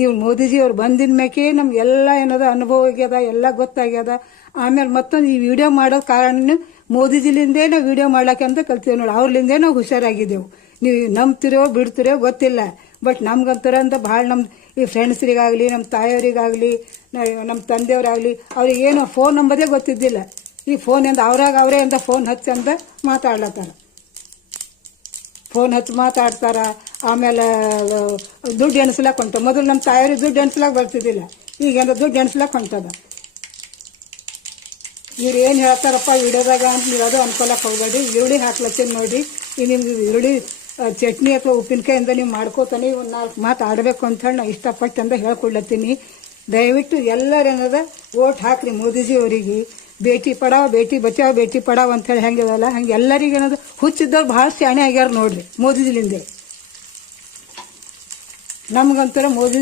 ಇವ್ ಮೋದಿಜಿ ಅವ್ರು ಬಂದಿನ ಮ್ಯಾಕೆ ನಮ್ಗೆಲ್ಲ ಏನದ ಅನುಭವ ಆಗ್ಯದ, ಎಲ್ಲ ಗೊತ್ತಾಗ್ಯದ. ಆಮೇಲೆ ಮತ್ತೊಂದು ಈ ವಿಡಿಯೋ ಮಾಡೋ ಕಾರಣ ಮೋದಿಜಿಲಿಂದೇ ನಾವು ವಿಡಿಯೋ ಮಾಡ್ಲಾಕೆ ಅಂತ ಕಲ್ತೀವಿ ನೋಡಿ. ಅವ್ರಲಿಂದೇ ನಾವು ಹುಷಾರಾಗಿದ್ದೆವು. ನೀವು ನಂಬ್ತಿರೋ ಬಿಡ್ತಿರೋ ಗೊತ್ತಿಲ್ಲ, ಬಟ್ ನಮ್ಗಂತರ ಅಂತ ಭಾಳ ಈ ಫ್ರೆಂಡ್ಸ್ರಿಗಾಗಲಿ, ನಮ್ಮ ತಾಯಿಯವರಿಗಾಗಲಿ, ನಮ್ಮ ತಂದೆಯವರಾಗಲಿ ಅವ್ರಿಗೆ ಏನು ಫೋನ್ ನಂಬರೇ ಗೊತ್ತಿದ್ದಿಲ್ಲ. ಈ ಫೋನಿಂದ ಅವರೇ ಅಂತ ಫೋನ್ ಹಚ್ಚಿ ಅಂತ ಮಾತಾಡ್ಲತ್ತಾರ, ಫೋನ್ ಹಚ್ಚಿ ಮಾತಾಡ್ತಾರ. ಆಮೇಲೆ ದುಡ್ಡು ಎಣಿಸ್ಲಾಕ್ ಹೊಂಟ. ಮೊದಲು ನಮ್ಮ ತಾಯಿಯವ್ರಿಗೆ ದುಡ್ಡು ಎಣಿಸ್ಲಾಕ್ ಬರ್ತಿದ್ದಿಲ್ಲ, ಈಗೇನ ದುಡ್ಡು ಎಣಿಸ್ಲಾಕ್ ಹೊಂಟದ. ಇವ್ರು ಏನು ಹೇಳ್ತಾರಪ್ಪ ವಿಡಿಯೋದಾಗ ಅಂತ ನೀವು ಅದು ಅನ್ಕೊಳಕ್ ಹೋಗ್ಬೇಡಿ. ಈರುಳ್ಳಿ ಹಾಕ್ಲತ್ತೀನಿ ನೋಡ್ರಿ. ಈ ನಿಮ್ಗೆ ಈರುಳ್ಳಿ ಚಟ್ನಿ ಅಥವಾ ಉಪ್ಪಿನಕಾಯಿಂದ ನೀವು ಮಾಡ್ಕೋತಾನೆ ಒಂದು 4 ಮಾತು ಆಡಬೇಕು ಅಂತ ಹೇಳಿ ನಾನು ಇಷ್ಟಪಟ್ಟು ಅಂತ ಹೇಳ್ಕೊಡ್ಲತ್ತೀನಿ. ದಯವಿಟ್ಟು ಎಲ್ಲರೇನದ ಓಟ್ ಹಾಕ್ರಿ ಮೋದಿಜಿ ಅವರಿಗೆ. ಬೇಟಿ ಪಡಾವ್ ಬೇಟಿ ಬಚಾವ್ ಬೇಟಿ ಪಡಾವ್ ಅಂತ ಹೇಳಿ ಹೆಂಗಿದಲ್ಲ ಹಂಗೆ ಎಲ್ಲರಿಗೆ ಏನದು ಹುಚ್ಚಿದ್ದವ್ರು ಭಾಳ ಶಾಣೆ ಆಗ್ಯಾರ ನೋಡ್ರಿ ಮೋದಿಜಿಲಿಂದೆ. ನಮ್ಗಂತರ ಮೋದಿ